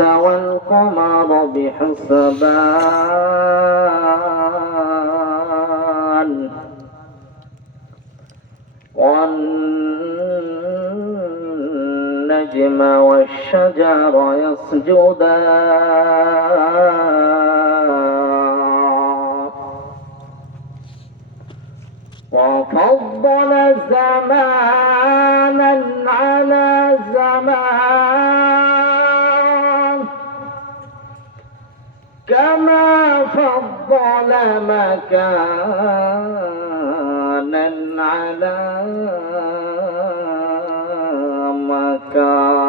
والقمر بحسبان والنجم والشجر يسجدان وفضل زمانا على زمان كما فضل مكانا على مكان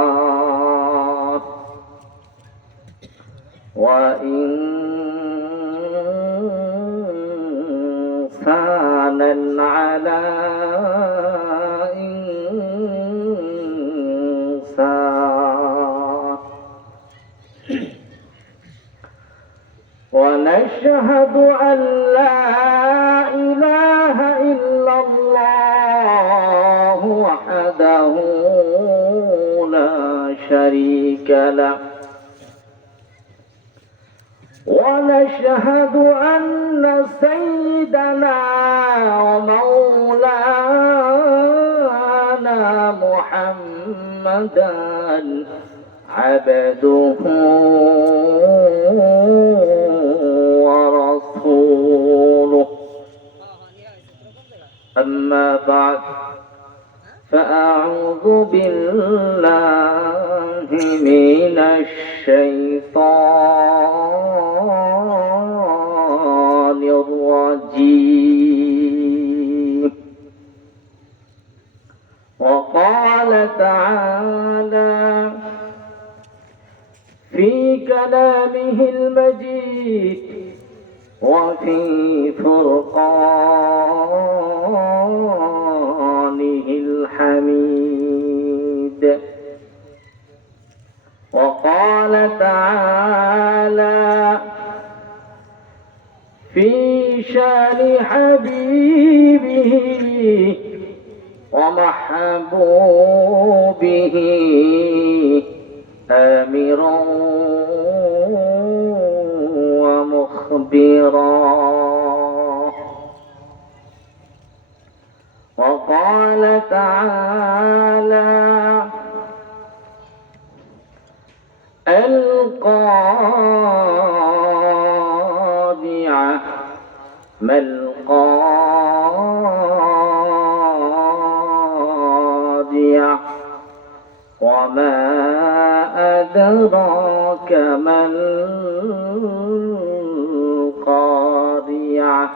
وإنسانا على إنسان ونشهد أن لا إله إلا الله وحده لا شريك له ونشهد أن سيدنا ومولانا محمدا عبده ورسوله أما بعد فأعوذ بالله من الشيطان الرجيم وقال تعالى في كلامه المجيد وفي فرقانه الحميد وقال تعالى في شان حبيبه ومحبوبه آمرا ومخبرا وقال تعالى القارعة ما القارعة وما أدراك ما القارعة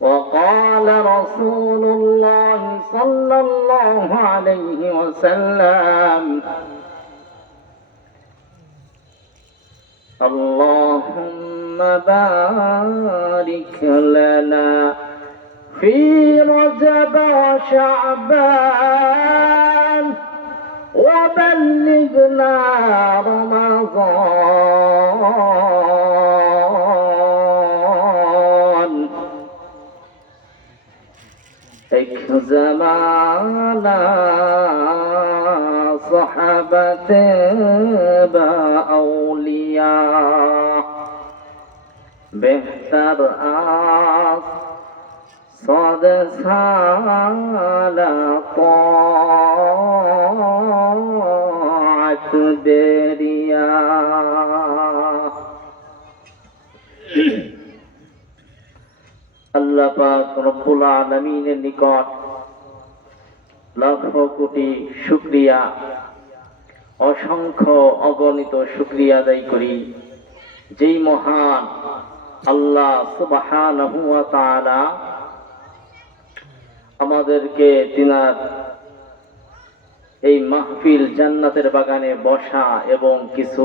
وقال رسول الله صلى الله عليه وسلم اللهم بارك لنا في رجب وشعبان وبلغنا رمضان اكزمانا صحبة بأولياء بهتر آس صد سالة طاعت بريا আল্লাহ পাক রব্বুল আলামিনের নিকট লাখ কোটি শুকরিয়া অসংখ্য অগণিত শুকরিয়া আদায় করি যেই মহান আল্লাহ সুবহানাহু ওয়া তাআলা আমাদেরকে তিনার এই মাহফিল জান্নাতের বাগানে বসা এবং কিছু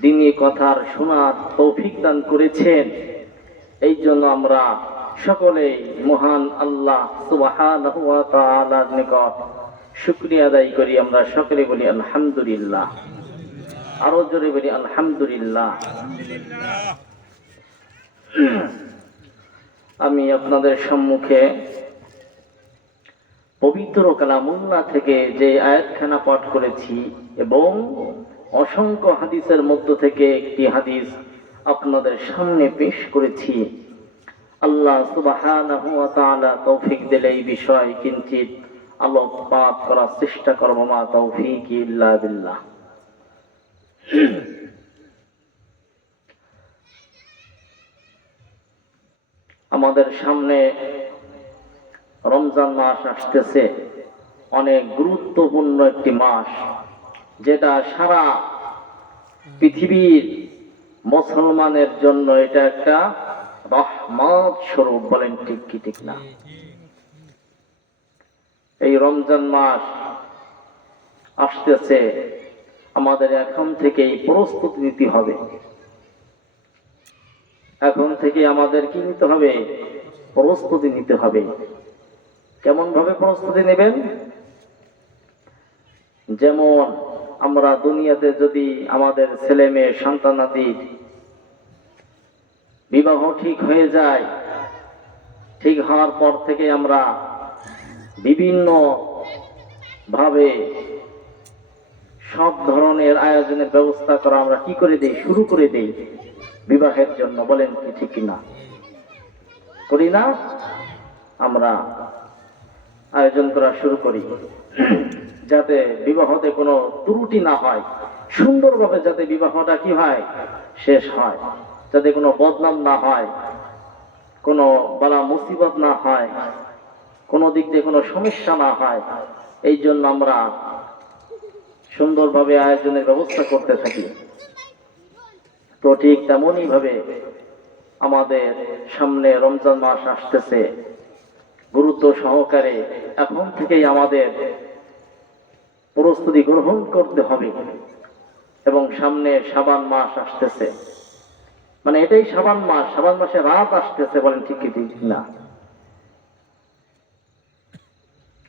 দ্বীনি কথার শোনার তৌফিক দান করেছেন। এই জন্য আমরা সকলেই মহান আল্লাহ সুবহানাহু ওয়া তাআলার নিকট শুকরিয়া আদায় করি। আমরা সকলে বলি আলহামদুলিল্লাহ, আরো জোরে বলি আলহামদুলিল্লাহ। আমি আপনাদের সম্মুখে পবিত্র কালামুল্লাহ থেকে যে আয়াতখানা পাঠ করেছি এবং অসংখ্য হাদিসের মধ্য থেকে একটি হাদিস আপনাদের সামনে পেশ করেছি, আল্লাহ সুবহানাহু ওয়া তাআলা তৌফিক দিলে এই বিষয় কিঞ্চিত আলোকপাত করার চেষ্টা করব। মা তৌফিক ইল্লা বিল্লাহ। আমাদের সামনে রমজান মাস আসতেছে, অনেক গুরুত্বপূর্ণ একটি মাস, যেটা সারা পৃথিবীর মুসলমানের জন্য এটা একটা রহমত স্বরূপ। বলেন ঠিক কি ঠিক না? এই রমজান মাস আসতেছে, আমাদের এখন থেকেই প্রস্তুতি নিতে হবে। এখন থেকে আমাদের কি নিতে হবে? প্রস্তুতি নিতে হবে। কেমন ভাবে প্রস্তুতি নেবেন? যেমন আমরা দুনিয়াতে যদি আমাদের ছেলে মেয়ে সন্তানাদি বিবাহ ঠিক হয়ে যায়, ঠিক হওয়ার পর থেকে আমরা বিভিন্ন ভাবে সব ধরনের আয়োজনের ব্যবস্থা করা আমরা কি করে দেই? শুরু করে দেই বিবাহের জন্য। বলেন কি ঠিক কিনা? করি না? আমরা আয়োজন করা শুরু করি যাতে বিবাহতে কোনো ত্রুটি না হয়, সুন্দরভাবে যাতে বিবাহটা কি হয়? শেষ হয়, যাতে কোনো বদনাম না হয়, কোনো বালা মুসিবত না হয়, কোনো দিক দিয়ে কোনো সমস্যা না হয়। এই জন্য আমরা সুন্দরভাবে আয়োজনের ব্যবস্থা করতে থাকি। তো ঠিক তেমনই ভাবে আমাদের সামনে রমজান মাস আসতেছে, গুরুত্ব সহকারে এখন থেকেই আমাদের প্রস্তুতি গ্রহণ করতে হবে। এবং সামনে শাবান মাস আসতেছে, মানে এটাই শাবান মাস, শাবান মাসে রাত আসতেছে। বলেন ঠিক কি ঠিক না?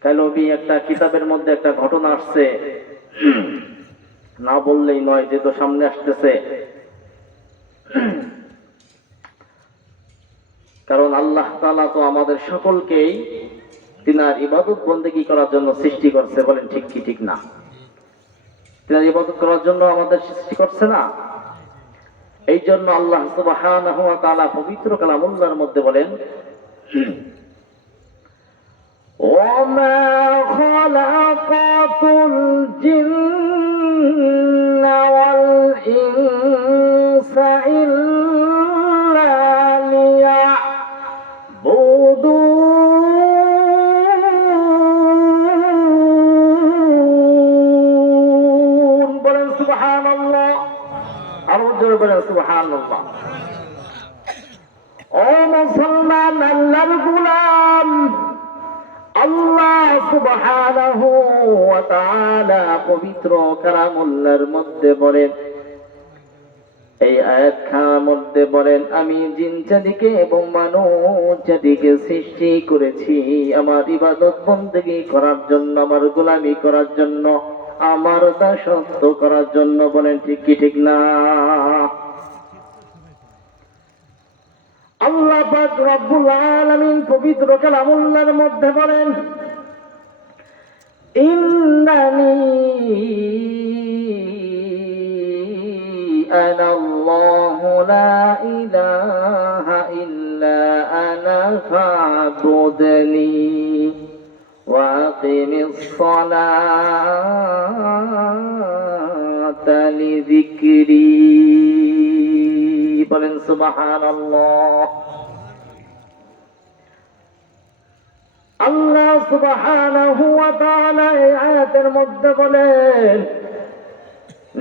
কালবি একটা কিতাবের মধ্যে একটা ঘটনা আসছে, না বললেই নয়, যে তো সামনে আসতেছে। কারণ আল্লাহ তাআলা তো আমাদের সকলকেই তিনার ইবাদত বন্দেগী করার জন্য সৃষ্টি করছে। বলেন ঠিক কি ঠিক না? তিনার ইবাদত করার জন্য আমাদের সৃষ্টি করছে না? এই জন্য আল্লাহ সুবহানাহু ওয়া তাআলা পবিত্র কালামুল্লাহর মধ্যে বলেন, ওমা খালাকাতুল জিন্না ওয়াল ইনসা ইল্লা লিয়াবুদুন। বলেন সুবহানাল্লাহ। আরো জোরে বলেন সুবহানাল্লাহ। ও মুসলমান, আল্লাহর গোলাম, আল্লাহ সুবহানাহু ওয়া তাআলা পবিত্র কালামুল্লাহর মধ্যে বলেন, এই আয়াতখানার মধ্যে বলেন, আমি জিন জাতিকে এবং মানব জাতিকে সৃষ্টি করেছি আমার ইবাদত বন্দেগী করার জন্য, আমার গোলামি করার জন্য, আমার দাসত্ব করার জন্য। বলেন ঠিক কি ঠিক না? আল্লাহ পাক রব্বুল আলামিন পবিত্র কালামুল্লাহর মধ্যে বলেন, ইন্নানি আনা আল্লাহু লা ইলাহা ইল্লা আনা ফা'বুদনি ওয়া আকিমিস সালাতা লিযিকরি। বলেন সুবহানাল্লাহ। আল্লাহ সুবহানাহু ওয়া তাআলা এই আয়াতের মধ্যে বলেন,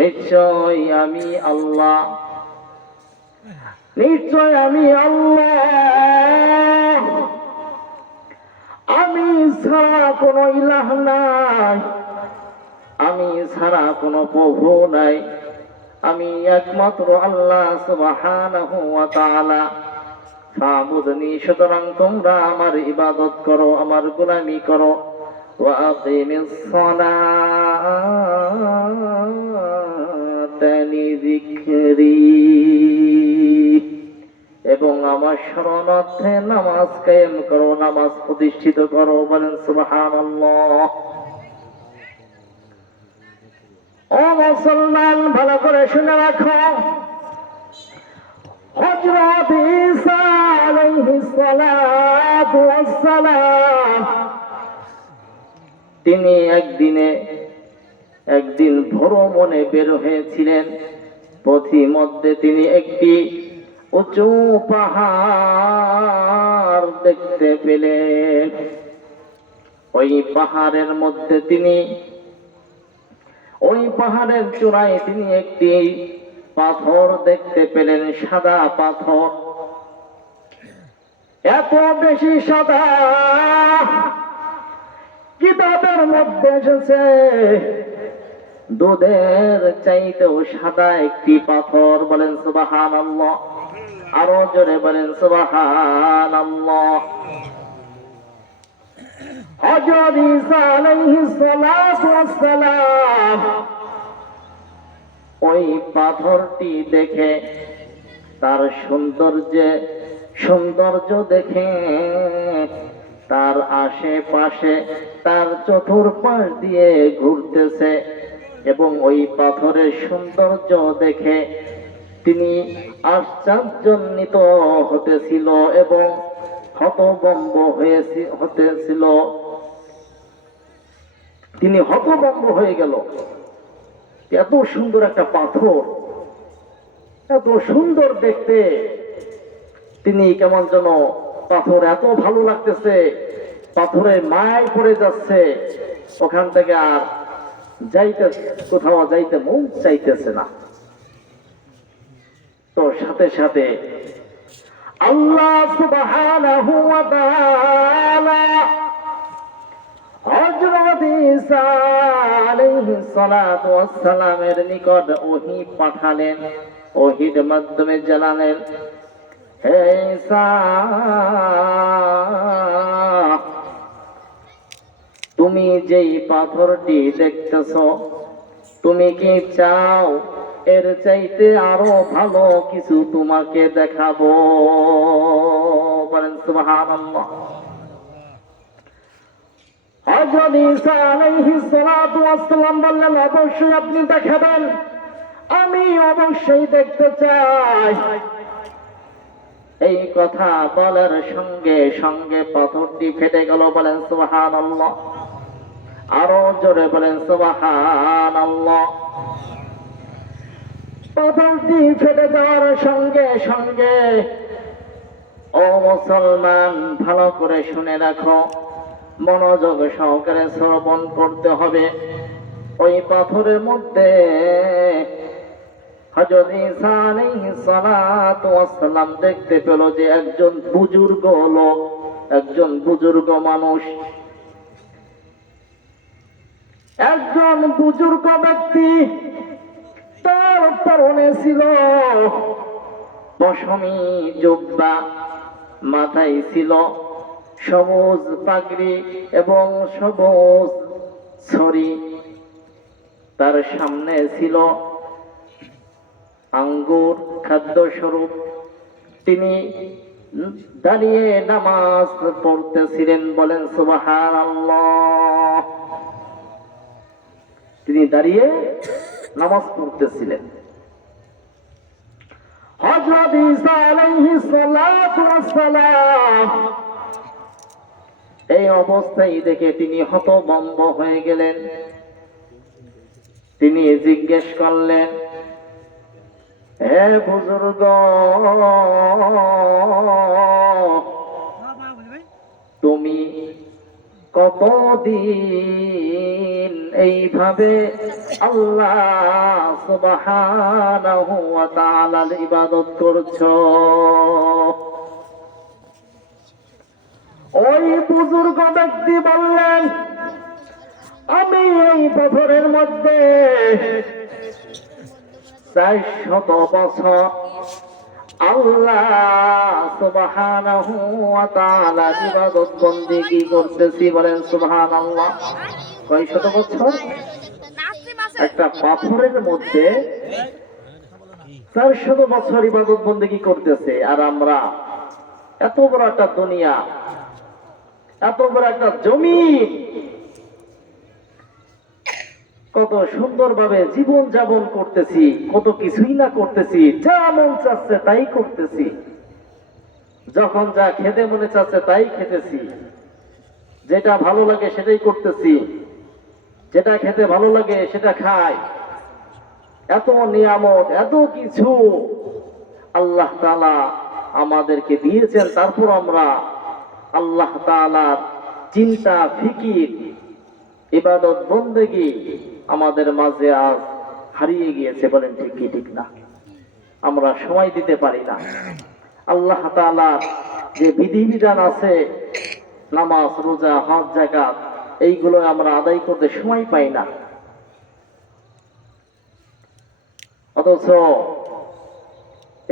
নিশ্চয় আমি আল্লাহ, নিশ্চয় আমি আল্লাহ, আমি ছাড়া কোনো ইলাহ নাই, আমি ছাড়া কোনো প্রভু নাই, আমি একমাত্র আল্লাহ সুবহানাহু ওয়া তাআলা। ফা'বুদনি, সুতরাং তোমরা আমার ইবাদত করো, আমার গোলামি করো। ওয়া আকিমিস সালাতা লিযিকরি, এবং আমার শরণার্থে নামাজ কায়েম করো, নামাজ প্রতিষ্ঠিত করো। বলেন সুবহানাল্লাহ। ও মুসলমান, ভালো করে শুনে রাখো, হযরত ঈসা আলাইহিস সালাতু ওয়াস সালাম তিনি একদিন ভ্রমণে বের হয়েছিলেন। পথিমধ্যে তিনি একটি উঁচু পাহাড় দেখতে পেলেন। ওই পাহাড়ের মধ্যে ওই পাহাড়ের চূড়ায় তিনি একটি পাথর দেখতে পেলেন, সাদা পাথর। এত বেশি সাদা, কিতাবের মধ্যে এসেছে দুধের চাইতেও সাদা একটি পাথর। বলেন সুবহানাল্লাহ। আরো জোরে বলেন সুবহানাল্লাহ। হযরত ঈসা আলাইহিস সালাতু ওয়াস সালাম ওই পাথরটি দেখে, তার সৌন্দর্য দেখে, তার আশেপাশে তার চতুর্পাশ দিয়ে ঘুরতেছে এবং ওই পাথরের সৌন্দর্য দেখে তিনি আশ্চর্যান্বিত হতেছিল এবং হতভম্ব হতেছিল। তিনি হতভম্ব হয়ে গেল। এত সুন্দর একটা পাথর, এত সুন্দর দেখতে, তিনি কেমন যেন পাথর এত ভালো লাগতেছে, পাথরে মায় পড়ে যাচ্ছে, ওখান থেকে আর কোথাও যাইতে মন চাইতেছে না। তো সাথে সাথে আল্লাহ সুবহানাহু ওয়া তাআলা হযরত ঈসা আলাইহিস সালাতু ওয়াস সালামের নিকট ওহী পাঠালেন, ওহীর মাধ্যমে জানালেন, হে ঈসা, তুমি যেই পাথরটি দেখতেছ, তুমি কি চাও এর চাইতে আরো ভালো কিছু তোমাকে দেখাবো? বলেন সুবহানাল্লাহ। হযরত ঈসা আলাইহিস সালাতু ওয়াস সালাম বললেন, অবশ্যই আপনি দেখাবেন, আমি অবশ্যই দেখতে চাই। এই কথা বলার সঙ্গে সঙ্গে পাথরটি ফেটে গেল। বলেন সুবহানাল্লাহ। আরো জোরে বলেন সুবহানাল্লাহ। পাথরটি ফেটে যাওয়ার সঙ্গে সঙ্গে, ও মুসলমান, ভালো করে শুনে রাখো, মনোযোগ সহকারে শ্রবণ করতে হবে। ওই পাথরের মধ্যে হযরত ঈসা আলাইহিস সালাতু ওয়াস সালাম দেখতে পেল যে একজন বুজুর্গ লোক, একজন বুজুর্গ মানুষ, একজন বুজুর্গ ব্যক্তি। তার পরনে ছিল পশমি জুব্বা, মাথায় ছিল সবুজ পাগড়ি এবং সবুজ ছড়ি। তার সামনে ছিল আঙ্গুর খাদ্য স্বরূপ। তিনি দাঁড়িয়ে নামাজ পড়তেছিলেন। বলেন সুবহানাল্লাহ। তিনি দাঁড়িয়ে নামাজ পড়তেছিলেন। হযরত ঈসা আলাইহিস সালাতু ওয়াস সালাম এই অবস্থায় দেখে তিনি হতভম্ব হয়ে গেলেন। তিনি জিজ্ঞেস করলেন, হে বুজুর্গ, তুমি কতদিন এইভাবে আল্লাহ সুবহানাহু ওয়া তাআলার ইবাদত করছো? ওই বুজুর্গ ব্যক্তি বললেন, আমি এই পাথরের মধ্যে 400 বছর আল্লাহ সুবহানাহু ওয়া তাআলার ইবাদত বন্দেগী করতেছি। বলেন সুবহানাল্লাহ। কয় শত বছর? একটা পাথরের মধ্যে 400 বছর ইবাদত বন্দেগী করতেছে, আর আমরা এত বড় একটা দুনিয়া, এত বড় একটা জমিন, কত সুন্দরভাবে জীবন যাপন করতেছি, কত কিছুই না করতেছি, যা মন চাচ্ছে তাই করতেছি, যখন যা খেতে মনে চাচ্ছে তাই খেতেছি, যেটা ভালো লাগে সেটাই করতেছি, যেটা খেতে ভালো লাগে সেটা খাই। এত নিয়ামত, এত কিছু আল্লাহ তাআলা আমাদেরকে দিয়েছেন, তারপর আমরা আল্লাহ তাআলার চিন্তা ফিকির ইবাদত বন্দেগী আমাদের মাঝে আজ হারিয়ে গিয়েছে। বলেন ঠিক কি ঠিক না? আমরা সময় দিতে পারি না। আল্লাহ তাআলার যে বিধিবিধান আছে, নামাজ, রোজা, হজ, যাকাত, এইগুলো আমরা আদায় করতে সময় পাই না। অথচ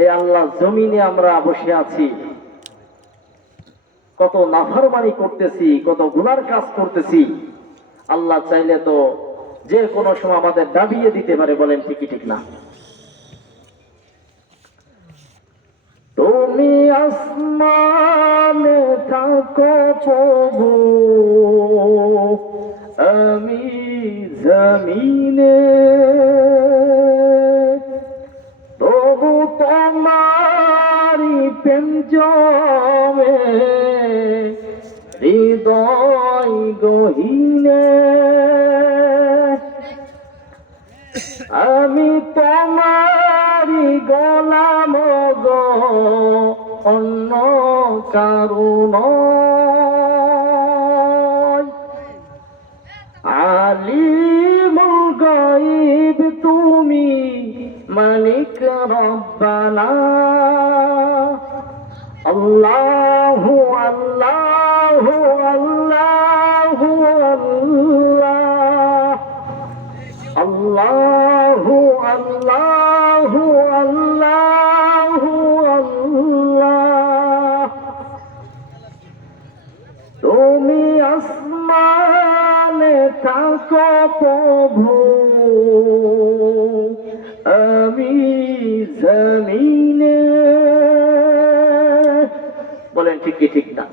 এই আল্লাহ জমিনে আমরা বসে আছি, কত নাফরমানি করতেছি, কত গুনার কাজ করতেছি। আল্লাহ চাইলে তো যে কোনো সময় আমাদের দাবিয়ে দিতে পারে। বলেন ঠিকই ঠিক না? তুমি আসমানে থাকো প্রভু, আমি জমিনে, তবু তোমারি প্রেম জমে হৃদয় গহীনে। আমি তোমারি গোলাম গো, অন্য কারো নয়। আলিমুল গায়ব তুমি, মালিক রব্বানা। আল্লাহু আল্লাহু আল্লাহু আল্লাহ, আল্লাহু আল্লাহু আল্লাহু আল্লাহ। তুমি আসমানে থাকো প্রভু, আমি জমিনে। বলেন ঠিক কি ঠিক না?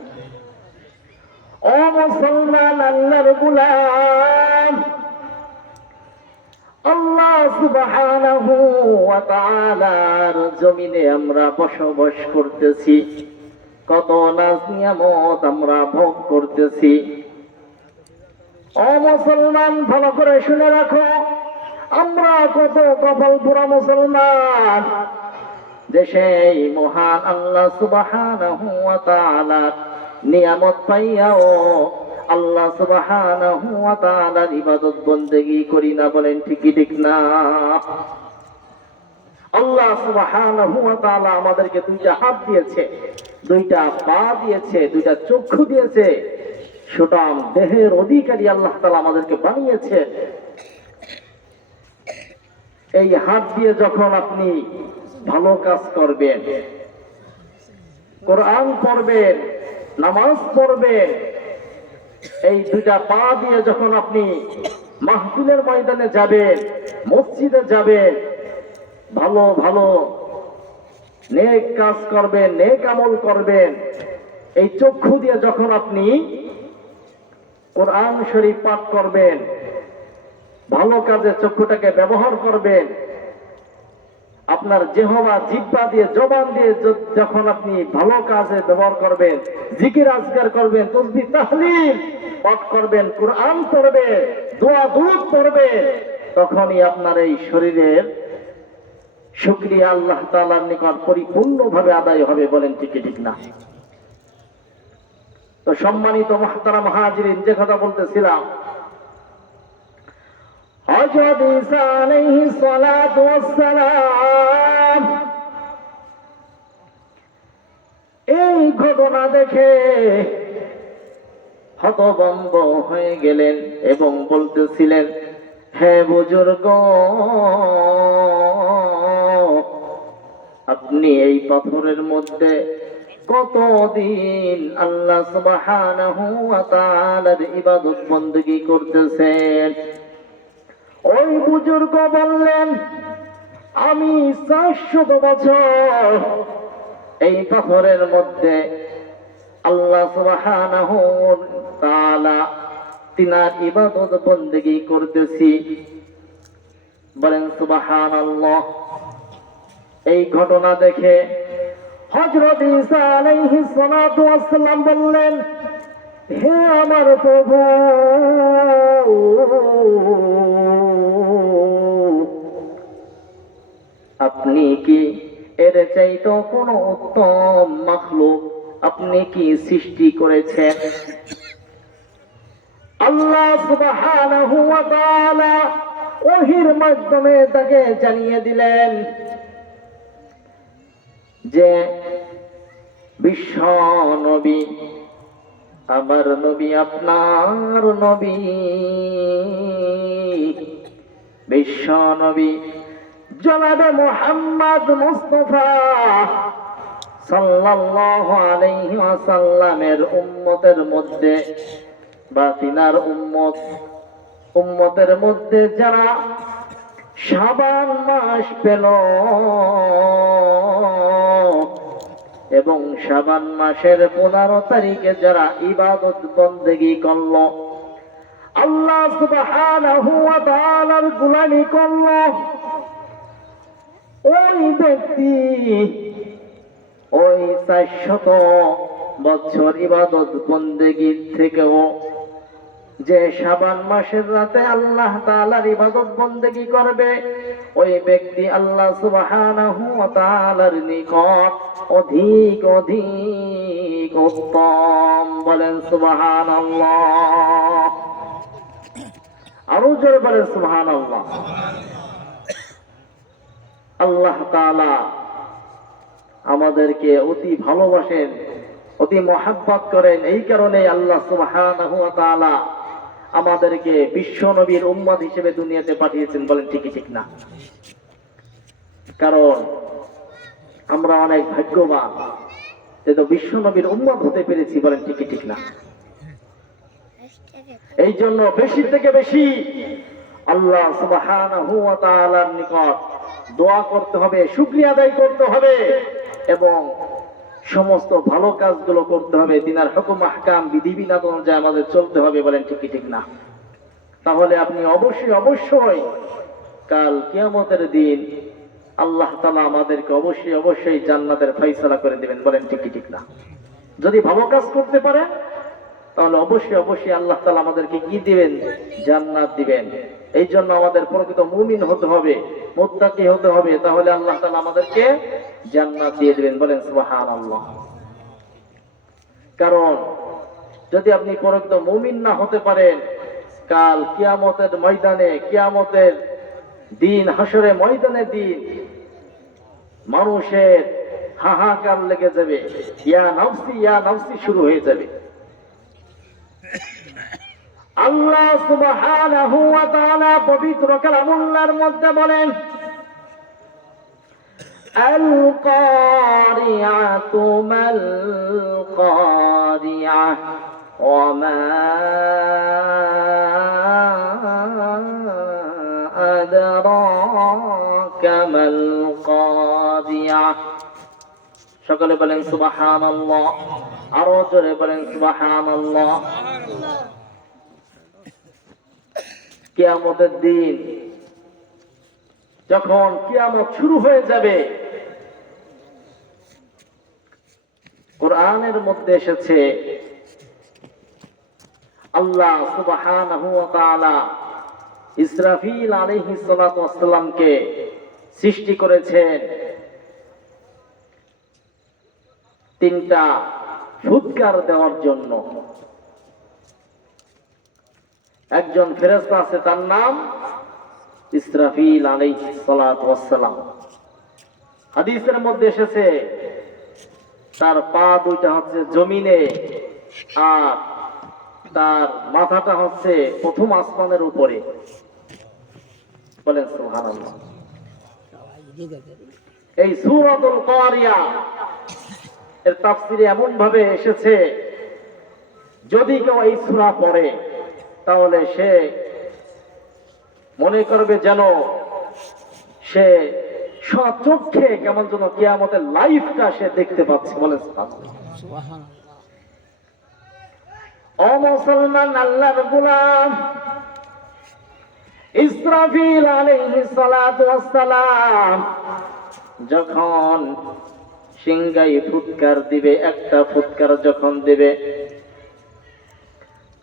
ও মুসলমান, আল্লাহর গোলাম, আল্লাহ সুবহানাহু ওয়া তাআলার জমিনে আমরা বসবাস করতেছি, কত নাজ নিয়ামত আমরা ভোগ করতেছি। ও মুসলমান, ভালো করে শুনে রাখো, আমরা কত কপাল পোড়া মুসলমান, যে সেই মহান আল্লাহ সুবহানাহু ওয়া তাআলার নিয়ামত পাইয়াও আল্লাহ সুবহানাহু ওয়া তাআলার ইবাদত বন্দেগী করি না। বলেন ঠিক কি ঠিক না? আল্লাহ সুবহানাহু ওয়া তাআলা আমাদেরকে দুইটা হাত দিয়েছে, দুইটা পা দিয়েছে, দুইটা চক্ষু দিয়েছে, সুতরাং দেহের অধিকারী আল্লাহ তাআলা আমাদেরকে বানিয়েছে। এই হাত দিয়ে যখন আপনি ভালো কাজ করবেন, কোরআন পড়বেন, নামাজ পড়বেন, এই দুইটা পা দিয়ে যখন আপনি মাহফিলের ময়দানে যাবেন, মসজিদে যাবেন, ভালো ভালো নেক কাজ করবেন, নেক আমল করবেন, এই চক্ষু দিয়ে যখন আপনি কোরআন শরীফ পাঠ করবেন, ভালো কাজে চক্ষুটাকে ব্যবহার করবেন, আপনার জিহ্বা, জিহ্বা দিয়ে, জবান দিয়ে যখন আপনি ভালো কাজে ব্যবহার করবেন, জিকির আজকার করবেন, তাসবিহ তাহলিল পাঠ করবেন, কোরআন পড়বেন, দোয়া দুরূদ পড়বেন, তখনই আপনার এই শরীরের শুকরিয়া আল্লাহ তাআলার নিকট পরিপূর্ণভাবে আদায় হবে। বলেন ঠিক কি ঠিক না? তো সম্মানিত মুহতারাম হাজিরিন, যে কথা বলতেছিলাম, হযরত ঈসা আলাইহিস সালাতু ওয়াস সালাম এই ঘটনা দেখে হতভম্ব হয়ে গেলেন এবং বলতেছিলেন, হে বুজুর্গ, আপনি এই পাথরের মধ্যে কতদিন আল্লাহ সুবহানাহু ওয়া তাআলার ইবাদত বন্দেগী করতেছেন? ওই বুজুর্গ বললেন, আমি 400 বছর এই পাথরের মধ্যে আল্লাহ সুবহানাহু ওয়া তাআলা তিনার ইবাদত বন্দেগী করতেছি। বলেন সুবহানাল্লাহ। এই ঘটনা দেখে হযরত ঈসা আলাইহিস সালাতু ওয়াস সালাম বললেন, হে আমার প্রভু, আপনি কি এর চাইতে কোনো উত্তম মাখলুক আপনি কি সৃষ্টি করেছেন? আল্লাহ সুবহানাহু ওয়া তাআলা ওহীর মাধ্যমে তাকে জানিয়ে দিলেন যে বিশ্ব নবী, আমার নবী, আপনার নবী, বিশ্ব নবী জনাবে মুহাম্মদ মুস্তাফা সাল্লাল্লাহু আলাইহি ওয়াসাল্লামের উম্মতের মধ্যে বা তিনার উম্মতের মধ্যে যারা শাবান মাস পেল এবং শাবান মাসের 15 তারিখে যারা ইবাদত বন্দেগী করল, আল্লাহ সুবহানাহু ওয়া তাআলার গোলামি করল, ওই ব্যক্তি ওই 400 বছর ইবাদত বন্দেগীর থেকেও যে শাবান মাসের রাতে আল্লাহ তাআলার ইবাদত বন্দেগী করবে, ওই ব্যক্তি আল্লাহ সুবহানাহু ওয়া তাআলার নিকট অধিক অধিক উত্তম। বলেন সুবহানাল্লাহ। আরো জোরে বলেন সুবহানাল্লাহ। আল্লাহ তাআলা আমাদেরকে অতি ভালোবাসেন, অতি মহব্বত করেন। এই কারণে আল্লাহ সুবহানাহু ওয়া তাআলা আমাদেরকে বিশ্ব নবীর উম্মত হিসেবে দুনিয়াতে পাঠিয়েছেন। বলেন ঠিক ঠিক না? কারণ আমরা অনেক ভাগ্যবান যে তো বিশ্ব নবীর উম্মত হতে পেরেছি। বলেন ঠিক ঠিক না? এই জন্য বেশি থেকে বেশি আল্লাহ সুবহানাহু ওয়া তাআলার নিকট দোয়া করতে হবে, শুকরিয়া আদায় করতে হবে এবং সমস্ত ভালো কাজগুলো করতে হবে। তিনার হুকুম আহকাম বিধিবিধান অনুযায়ী আমাদের চলতে হবে। বলেন ঠিক ঠিক না? তাহলে আপনি অবশ্যই অবশ্যই কাল কিয়ামতের দিন আল্লাহ তাআলা আমাদেরকে অবশ্যই অবশ্যই জান্নাতের ফয়সালা করে দিবেন। বলেন ঠিক ঠিক না? যদি ভালো কাজ করতে পারেন তাহলে অবশ্যই অবশ্যই আল্লাহ তাআলা আমাদেরকে কি দিবেন? জান্নাত দিবেন। এই জন্য আমাদের প্রকৃত মুমিন হতে হবে, মুত্তাকি হতে হবে, তাহলে আল্লাহ তাআলা আমাদেরকে জান্নাত দিয়ে দিবেন। বলেন সুবহানাল্লাহ। কারণ যদি আপনি প্রকৃত মুমিন না হতে পারেন, কাল কিয়ামতের ময়দানে, কিয়ামতের দিন, হাসরের ময়দানের দিন মানুষের হাহাকার লেগে যাবে, ইয়া নাফসি শুরু হয়ে যাবে। আল্লাহ সুবহানাহু ওয়া তাআলা পবিত্র কালামুল্লাহর মধ্যে বলেন, আল কারিআতু মাল কারিআহ ওয়া মা আদরাকা মাল কারিআহ। সকলে বলেন সুবহানাল্লাহ। আরো জোরে বলেন সুবহানাল্লাহ। কিয়ামতের দিন যখন কিয়ামত শুরু হয়ে যাবে, কোরআনের মধ্যে এসেছে আল্লাহ সুবহানাহু ওয়া তাআলা ইসরাফিল আলাইহিস সালাতু ওয়াস সালামকে সৃষ্টি করেছেন তিনটা ফুৎকার দেওয়ার জন্য। একজন ফেরেশতা আছে, তার নাম ইসরাফিল আলাইহিস সালাতু ওয়াস সালাম। হাদিসের মধ্যে এসেছে তার পা দুইটা হচ্ছে জমিনে আর তার মাথাটা হচ্ছে প্রথম আসমানের উপরে। বলেন সুবহানাল্লাহ। এই সূরাতুল কারিয়া এর তাফসীরে এমন ভাবে এসেছে, যদি কেউ এই সূরা পড়ে তাহলে সে মনে করবে যেন সে স্বচক্ষে কেমন যেন কিয়ামতের লাইফটা সে দেখতে পাচ্ছে। বলেন সুবহানাল্লাহ। ও মুসলমান, আল্লাহর গোলাম, ইসরাফিল আলাইহিস সালাতু ওয়াস সালাম যখন সিংহায় ফুৎকার দিবে, একটা ফুৎকার যখন দিবে,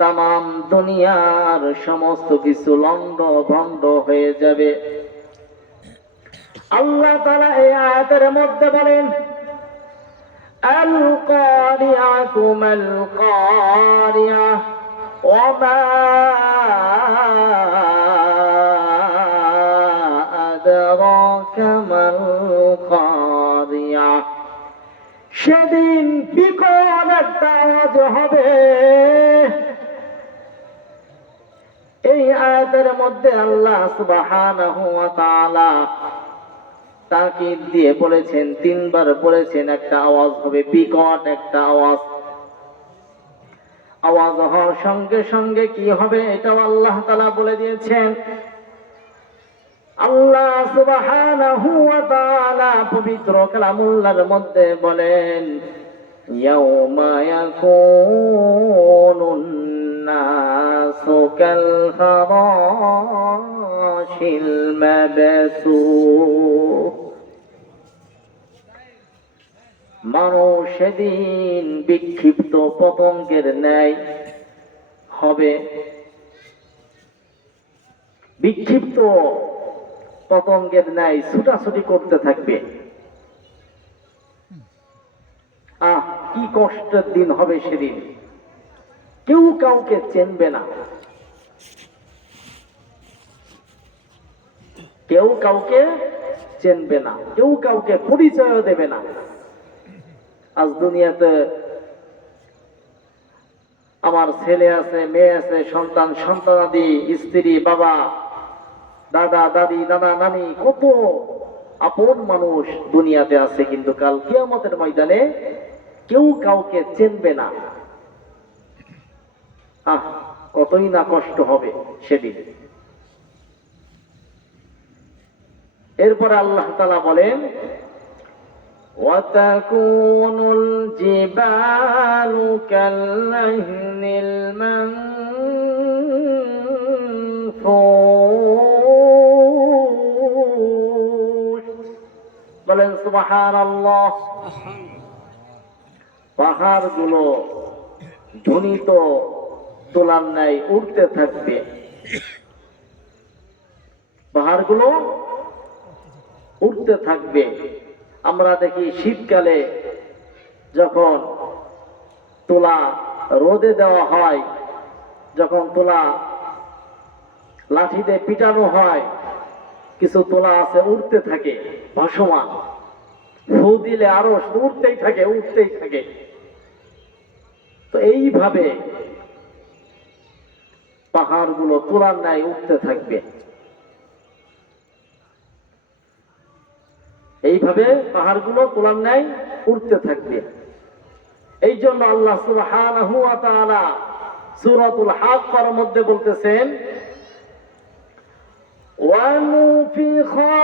তামাম দুনিয়ার সমস্ত কিছু লন্ড ভন্ড হয়ে যাবে। আল্লাহ তাআলা এই আয়াতের মধ্যে বলেন, আল কারিআতু মাল কারিআ ওয়া মা আদরাকা মাল কারিআ। সেদিন বিকট একটা আওয়াজ হবে। এই আয়াতের মধ্যে আল্লাহ সুবহানাহু ওয়া তাআলা তাকিদ দিয়ে বলেছেন, তিনবার বলেছেন একটা আওয়াজ হবে, বিকট একটা আওয়াজ। আওয়াজ হওয়ার সঙ্গে সঙ্গে কি হবে এটাও আল্লাহ তাআলা বলে দিয়েছেন। আল্লাহ সুবহানাহু ওয়া তাআলা পবিত্র কালামুল্লাহর মধ্যে বলেন, ইয়াউমা ইয়াকুনুন নাসু কাল ফারাশিল মাবসুস। মানুষ সেদিন বিক্ষিপ্ত পতঙ্গের ন্যায় হবে। বিক্ষিপ্ত পতঙ্গের ন্যায় ছুটাছুটি করতে থাকবে। কি কষ্টের দিন হবে সেদিন। কেউ কাউকে চেনবে না, কেউ কাউকে চেনবে না, কেউ কাউকে পরিচয় দেবে না। আজ দুনিয়াতে আমার ছেলে আছে, মেয়ে আছে, সন্তান সন্তানাদি, স্ত্রী, বাবা, দাদা দাদি, নানা নানি, কত আপন মানুষ দুনিয়াতে আছে, কিন্তু কাল কিয়ামতের ময়দানে কেউ কাউকে চেনবে না। কতই না কষ্ট হবে সেদিন। এরপরে আল্লাহ তাআলা বলেন, وَتَكُونُ الْجِبَالُ كَالْعِهْنِ الْمَنفُوشِ। বলেন সুবহানাল্লাহ। পাহাড়গুলো ধ্বনিত তোলার ন্যায় উঠতে থাকবে। পাহাড়গুলো উঠতে থাকবে। আমরা দেখি শীতকালে যখন তুলা রোদে দেওয়া হয়, যখন তুলা লাঠিতে পিটানো হয়, কিছু তুলা আছে উঠতে থাকে ভাসমান, ফু দিলে আরো উঠতেই থাকে, উঠতেই থাকে। তো এইভাবে পাহাড়গুলো তুলার ন্যায় উঠতে থাকবে। এইভাবে পাহাড়গুলো তুলার ন্যায় উঠতে থাকবে। এই জন্য আল্লাহ সুবহানাহু ওয়া তাআলা সূরাতুল হাক্কার মধ্যে বলতেছেন, ওয়া নুফিখা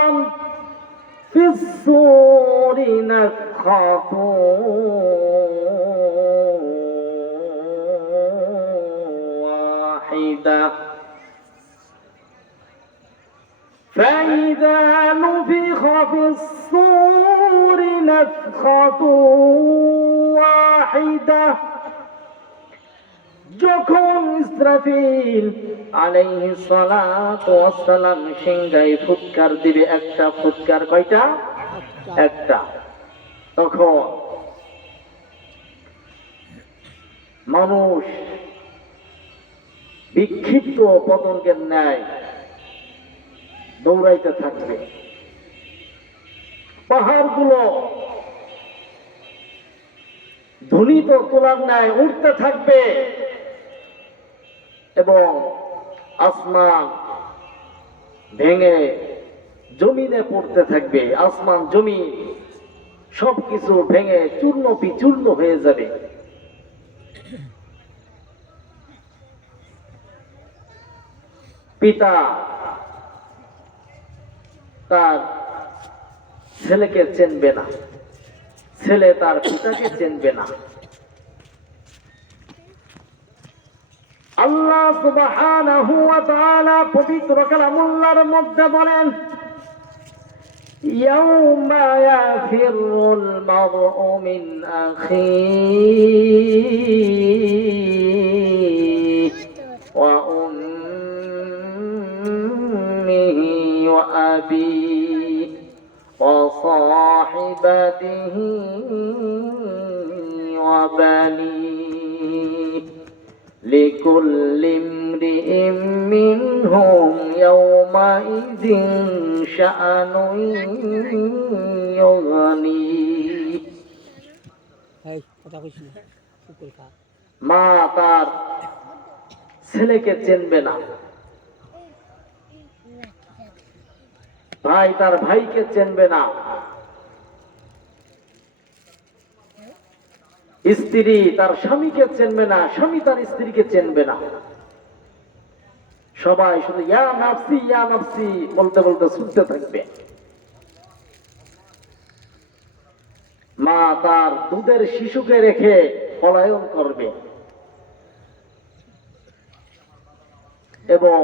ফিস সূরি নাফখাতুন ওয়াহিদা فإذا نفخ في الصور نفخة واحدة। যখন ইসরাফিল আলাইহিস সালাতু ওয়াস সালাম সিংহায় ফুৎকার দিবে, একটা ফুৎকার, কয়টা? একটা। তখন মানুষ বিক্ষিপ্ত পতঙ্গের ন্যায় দৌড়াইতে থাকবে। পাহাড়গুলো ধ্বনিত তোলার ন্যায় উঠতে থাকবে এবং আসমান ভেঙে জমিনে পড়তে থাকবে। আসমান জমি সবকিছু ভেঙে চূর্ণ বিচূর্ণ হয়ে যাবে। পিতা তার ছেলেকে চিনবে না, ছেলে তার পিতাকে চিনবে না। আল্লাহ সুবহানাহু ওয়া তাআলা পবিত্র কালামুল্লাহর মধ্যে বলেন, ইয়াউমা ইয়াফিরুল মারউ মিন আখিহি ওয়া উম্মিহি ওয়া আবিহি ওয়া সাহিবাতিহি ওয়া বানিহি لكل امرئ منهم يومئذ شأن يغنيه। এই কথা কইছ না, চুপ করে খা। মা তার ছেলেকে চিনবে না, ভাই তার ভাইকে চিনবে না, স্ত্রী তার স্বামীকে চিনবে না, স্বামী তার স্ত্রীকে চিনবে না। সবাই শুধু ইয়া নাফসি বলতে বলতে ছুটতে থাকবে। মা তার দুধের শিশুকে রেখে পলায়ন করবে এবং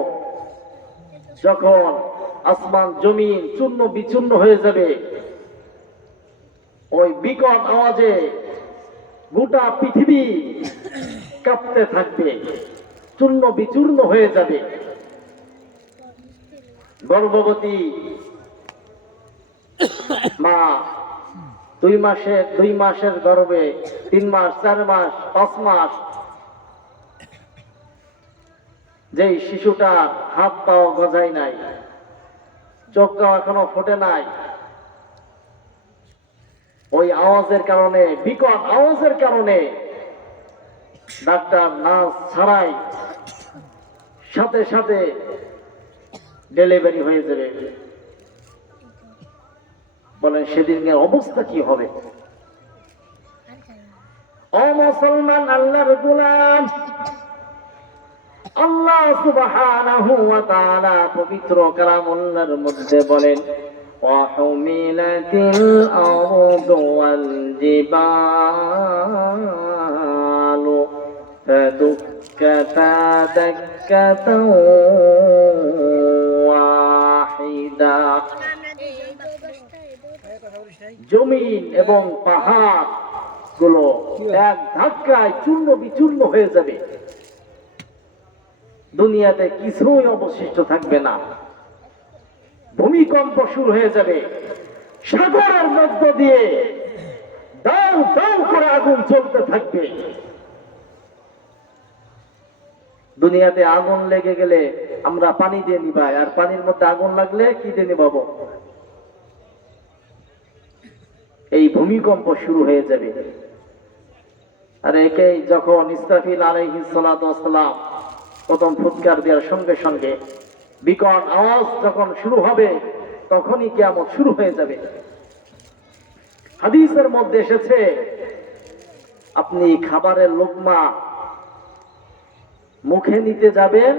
যখন আসমান জমিন চূর্ণ বিচূর্ণ হয়ে যাবে, ওই বিকট আওয়াজে গোটা পৃথিবী কাঁপতে থাকবে, চূর্ণ বিচূর্ণ হয়ে যাবে। গর্ভবতী মা 2 মাসের গর্ভে 3 মাস 4 মাস 5 মাস যেই শিশুটা হাত পাও গজায় নাই, চোখটাও এখনো ফোটে নাই, ওই আওয়াজের কারণে, বিকট আওয়াজের কারণে ডাক্তার নার্স ছাড়াই সাথে সাথে ডেলিভারি হয়ে যাবে। বলেন সেদিনের অবস্থা কি হবে? ও মুসলমান, আল্লাহর গোলাম, আল্লাহ সুবহানাহু ওয়া তাআলা পবিত্র কালামুল্লাহর মধ্যে বলেন, ওয়াহুমিলাতিল আরদু ওয়াল জিবালু ফাদুক্কাতা দাক্কাতাও ওয়াহিদা। জমিন এবং পাহাড় গুলো এক ধাক্কায় চূর্ণ বিচূর্ণ হয়ে যাবে, দুনিয়াতে কিছুই অবশিষ্ট থাকবে না। ভূমিকম্প শুরু হয়ে যাবে, সাগরের মধ্য দিয়ে দাউ দাউ করে আগুন চলতে থাকবে। দুনিয়াতে আগুন লেগে গেলে আমরা পানি দিয়ে নিভাই, আর পানির মধ্যে আগুন লাগলে কি দিয়ে নিভাবো? এই ভূমিকম্প শুরু হয়ে যাবে। আর একেই যখন ইসরাফিল আলাইহিস সালাতু ওয়াস সালাম প্রথম ফুৎকার দেওয়ার সঙ্গে সঙ্গে বিকট আওয়াজ যখন শুরু হবে, তখনই কিয়ামত শুরু হয়ে যাবে। হাদিসের মধ্যে এসেছে, আপনি খাবারের লোকমা মুখে নিতে যাবেন,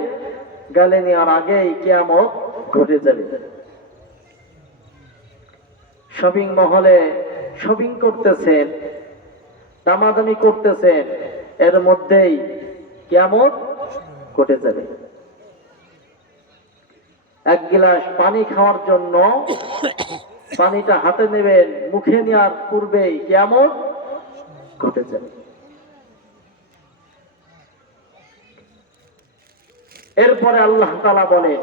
গালে নেওয়ার আগেই কিয়ামত ঘটে যাবে। শপিং মহলে শপিং করতেছেন, দামাদামি করতেছেন, এর মধ্যেই কিয়ামত ঘটে যাবে। এক গিলাস পানি খাওয়ার জন্য পানিটা হাতে নেবেন, মুখে নেওয়ার পূর্বেই কিয়ামত ঘটে যাবে। এরপরে আল্লাহ তাআলা বলেন,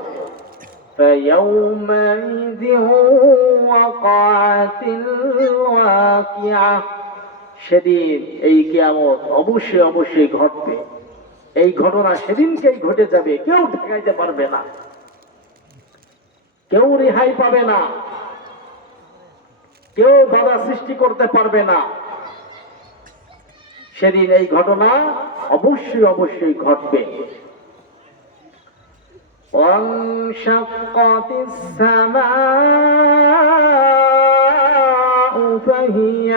فَيَوْمَئِذٍ وَقَعَتِ الْوَاقِعَةُ। সেদিন এই কিয়ামত অবশ্যই অবশ্যই ঘটবে। এই ঘটনা সেদিনকেই ঘটে যাবে, কেউ ঠেকাইতে পারবে না, কেউ রেহাই পাবে না, কেউ বাধা সৃষ্টি করতে পারবে না। সেদিন এই ঘটনা অবশ্যই অবশ্যই ঘটবে। وانشقت السماء فهي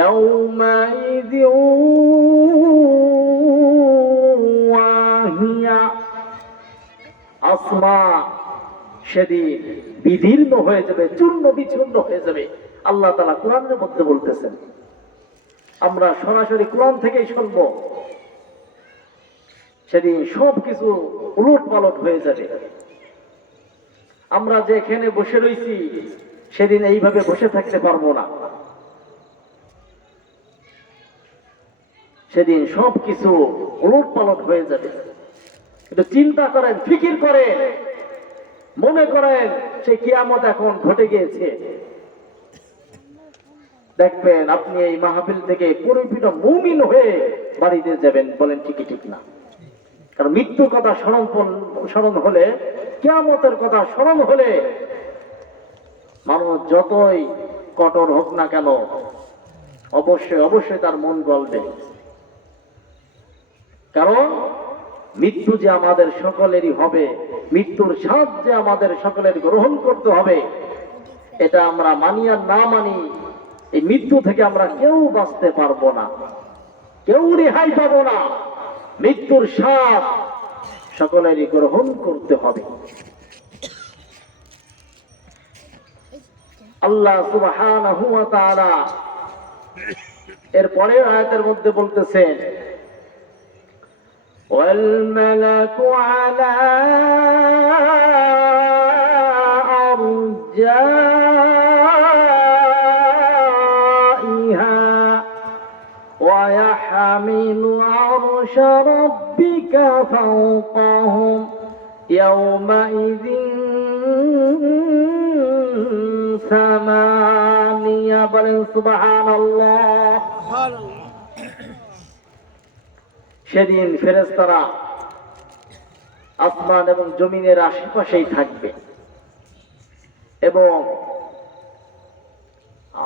يومئذ واهية। আসমান সেদিন বিদীর্ণ হয়ে যাবে, চূর্ণ বিচূর্ণ হয়ে যাবে। আল্লাহ তাআলা কোরআনের মধ্যে বলতেছেন, আমরা সরাসরি কোরআন থেকেই শুনবো। সেদিন সবকিছু উলট পালট হয়ে যাবে। আমরা যেখানে বসে রয়েছি সেদিন এইভাবে বসে থাকতে পারবো না। সেদিন সবকিছু উলট পালট হয়ে যাবে। একটু চিন্তা করেন, ফিকির করেন, মনে করেন সেই কিয়ামত এখন ঘটে গিয়েছে। দেখবেন আপনি এই মাহফিল থেকে পরিপূর্ণ মুমিন হয়ে বাড়িতে যাবেন। বলেন ঠিকই ঠিক না? কারণ মৃত্যুর কথা স্মরণ হলে, কিয়ামতের কথা স্মরণ হলে মানুষ যতই কঠোর হোক না কেন, অবশ্যই অবশ্যই তার মন গলবে। কারণ মৃত্যু যে আমাদের সকলেরই হবে, মৃত্যুর স্বাদ যে আমাদের সকলের গ্রহণ করতে হবে, এটা আমরা মানি আর না মানি, এই মৃত্যু থেকে আমরা কেউ বাঁচতে পারবো না, কেউ রেহাই পাবো না। মৃত্যুর স্বাদ সকলেরই গ্রহণ করতে হবে। আল্লাহ সুবহানাহু ওয়া তাআলা এর পরের আয়াতের মধ্যে বলতেছেন, ওয়াল মালাকু আলা আরজাইহা ওয়া ইয়াহমিলু আরশা রাব্বিকা ফাওকাহুম ইয়াওমাইযিন সামানিয়া। বলেন সুবহানাল্লাহ। সেদিন ফেরেশতারা আসমান এবং জমিনের আশেপাশেই থাকবে এবং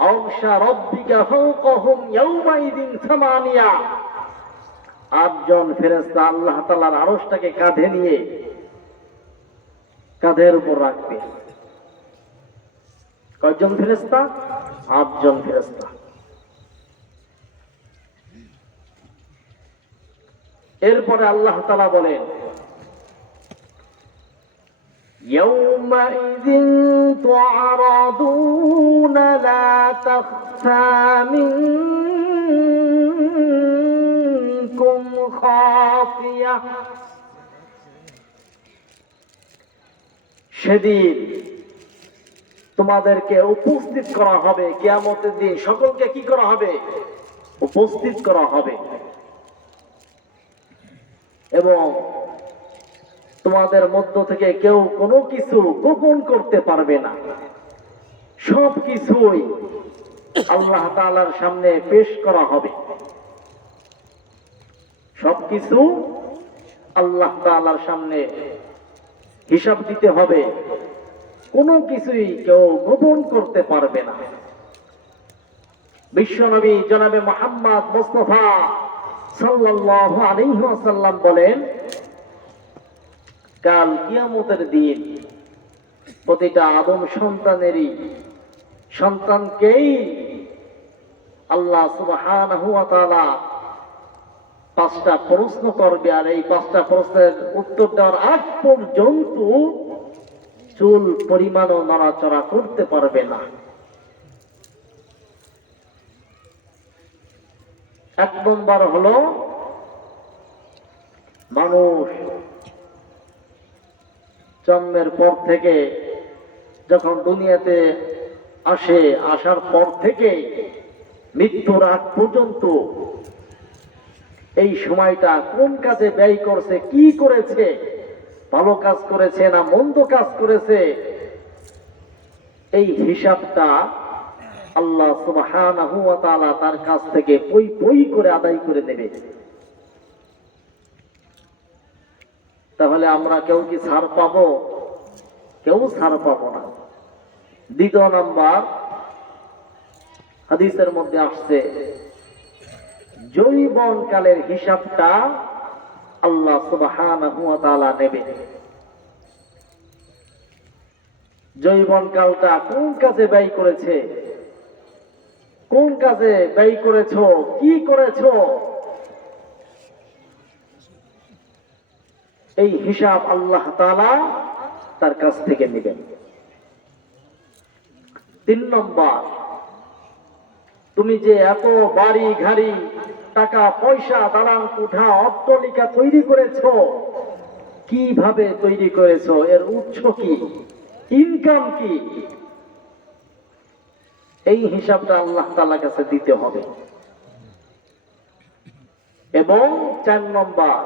আরশা রাব্বিকা ফাওকাহুম ইয়াওমাইযিন সামানিয়া, 8 জন ফেরেশতা আল্লাহ তাআলার আরশটাকে কাঁধে নিয়ে কাঁধের উপর রাখবে। কয়জন ফেরেশতা? 8 জন ফেরেশতা। এরপরে আল্লাহ তাআলা বলেন, ইয়াওমাইযিন তু'রাদুনা লা তাখফা মিনকুম খাফিয়া। সেদিন তোমাদেরকে উপস্থিত করা হবে। কিয়ামতের দিন সকলকে কি করা হবে? উপস্থিত করা হবে এবং তোমাদের মধ্য থেকে কেউ কোনো কিছু গোপন করতে পারবে না। সব কিছুই আল্লাহ তাআলার সামনে পেশ করা হবে। সবকিছু আল্লাহ তাআলার সামনে হিসাব দিতে হবে। কোনো কিছুই কেউ গোপন করতে পারবে না। বিশ্বনবী জনাবে মুহাম্মদ মুস্তাফা সাল্লাল্লাহু আলাইহি ওয়াসাল্লাম বলেন, কাল কিয়ামতের দিন প্রতিটা আদম সন্তানকেই আল্লাহ সুবহানাহু ওয়া তাআলা 5টা প্রশ্ন করবে। আর এই 5টা প্রশ্নের উত্তর দেওয়ার আগ পর্যন্ত চুল পরিমাণও নড়াচড়া করতে পারবে না। 1 নম্বর হলো, মানুষ জন্মের পর থেকে যখন দুনিয়াতে আসার পর থেকে মৃত্যুর আগ পর্যন্ত এই সময়টা কোন কাজে ব্যয় করছে, কি করেছে, ভালো কাজ করেছে না মন্দ কাজ করেছে, এই হিসাবটা আল্লাহ সুবহানাহু ওয়া তাআলা তার কাছ থেকে পই পই করে আদায় করে নেবে। তাহলে আমরা কেউ কি ছাড় পাবো? কেউ ছাড় পাবো না। 2 নাম্বার, হাদিসের মধ্যে আসছে, যৌবনকালের হিসাবটা আল্লাহ সুবহানাহু ওয়া তাআলা নেবে। যৌবনকালটা কোন কাজে ব্যয় করেছে, কোন কাজে ব্যয় করেছো, কি করেছো, এই হিসাব আল্লাহ তাআলা তার কাছ থেকে নেবেন। 3 নম্বর, তুমি যে এত বাড়ি গাড়ি, টাকা পয়সা, দালান কোঠা, অট্টালিকা তৈরি করেছো, কিভাবে তৈরি করেছো? এর উৎস কি? ইনকাম কি? এই হিসাবটা আল্লাহ তাআলার কাছে দিতে হবে। এবং 4 নম্বর,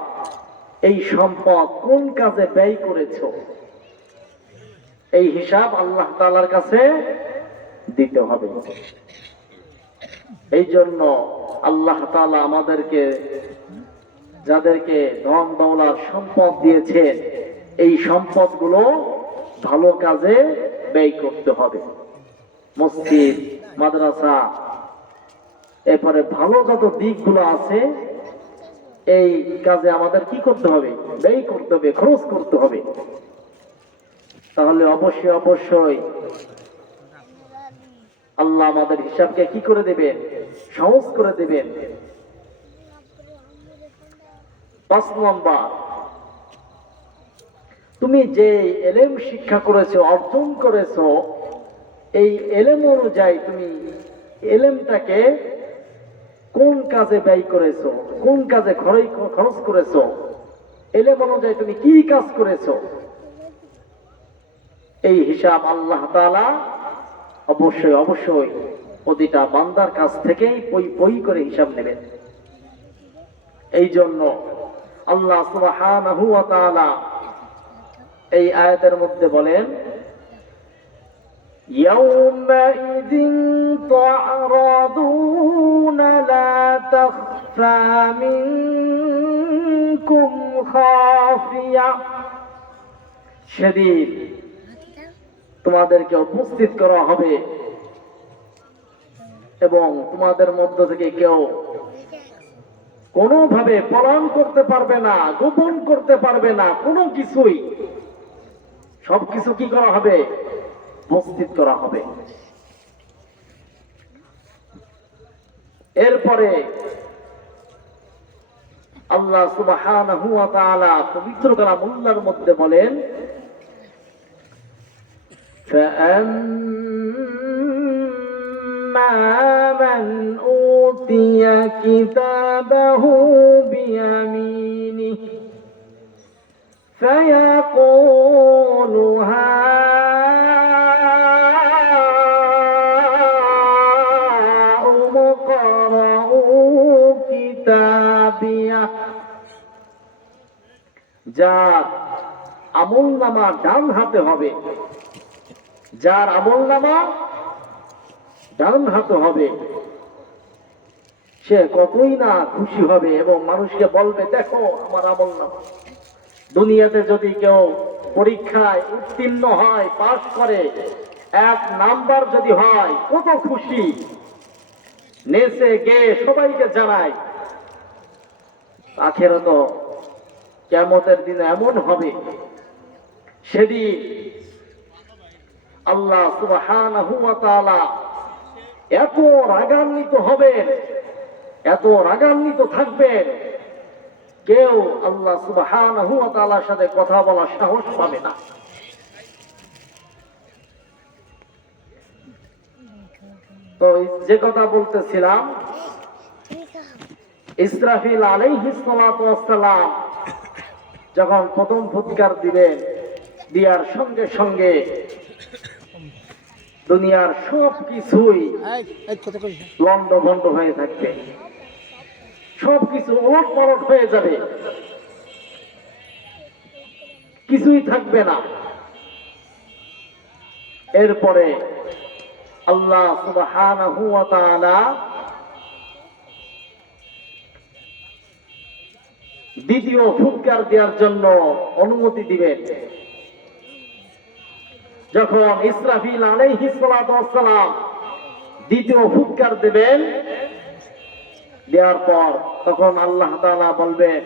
এই সম্পদ কোন কাজে ব্যয় করেছো, এই হিসাব আল্লাহ তাআলার কাছে দিতে হবে। এই জন্য আল্লাহ তাআলা আমাদেরকে, যাদেরকে ধন দৌলত সম্পদ দিয়েছেন, এই সম্পদগুলো ভালো কাজে ব্যয় করতে হবে। মসজিদ, মাদ্রাসা, এরপরে ভালো যত দিকগুলো আছে, এই কাজে আমাদের কি করতে হবে? ব্যয় করতে হবে, খরচ করতে হবে। তাহলে অবশ্যই অবশ্যই আল্লাহ আমাদের হিসাবকে কি করে দেবেন? সহজ করে দেবেন। 5 নম্বর, তুমি যে এলেম শিক্ষা করেছো, অর্জন করেছো, এই এলেম অনুযায়ী তুমি এলেমটাকে কোন কাজে ব্যয় করেছো, কোন কাজে খরচ করেছো, এলেম অনুযায়ী তুমি কি কাজ করেছো, এই হিসাব আল্লাহ তাআলা অবশ্যই অবশ্যই প্রতিটা বান্দার কাছ থেকেই পই করে হিসাব নেবেন। এই জন্য আল্লাহ সুবহানাহু ওয়া তাআলা এই আয়াতের মধ্যে বলেন, ইয়াউমাইযিন তু'রাদুনা লা তাখফা মিনকুম খাফিয়া, সেদিন তোমাদেরকে উপস্থিত করা হবে এবং তোমাদের মধ্য থেকে কেউ কোনোভাবে পলায়ন করতে পারবে না, গোপন করতে পারবে না, কোনো কিছুই। সবকিছু কি করা হবে? উপস্থিত করা হবে। এরপরে আল্লাহ সুবহানাহু ওয়া তাআলা পবিত্র কালামুল্লাহর মধ্যে বলেন, فَأَمَّا مَنْ أُوتِيَ كِتَابَهُ بِيَمِينِهِ فَيَقُولُ هَاؤُمُ اقْرَءُوا كِتَابِيَهْ, যার আমলনামা ডান হাতে হবে, যার আমলনামা ডান হাতে হবে, সে কতই না খুশি হবে এবং মানুষকে বলবে, দেখো আমার আমলনামা। দুনিয়াতে যদি কেউ পরীক্ষায় উত্তীর্ণ হয়, পাস করে, 1 নাম্বার যদি হয়, কত খুশি, নেচে গেয়ে সবাইকে জানায়। আখিরাত কিয়ামতের দিনে এমন হবে, সেদিন আল্লাহ সুবহানাহু ওয়া তাআলা এত রাগান্বিত হবেন, এত রাগান্বিত থাকবেন, কেউ আল্লাহ সুবহানাহু ওয়া তাআলার সাথে কথা বলার সাহস পাবে না। তো যে কথা বলতেছিলাম, ইসরাফিল আলাইহিস সালাতু ওয়াস সালাম যখন প্রথম ফুৎকার দিবেন, দেওয়ার সঙ্গে সঙ্গে দুনিয়ার সব কিছুই লন্ডভন্ড হয়ে থাকবে, সবকিছু ওলটপালট হয়ে যাবে, কিছুই থাকবে না। এরপরে আল্লাহ সুবহানাহু ওয়া তাআলা দ্বিতীয় ফুৎকার দেওয়ার জন্য অনুমতি দিবেন। যখন ইসরাফিল আলাইহিস সালাতু ওয়াস সালাম দ্বিতীয় ফুৎকার দেবেন, দেওয়ার পর তখন আল্লাহ তাআলা বলবেন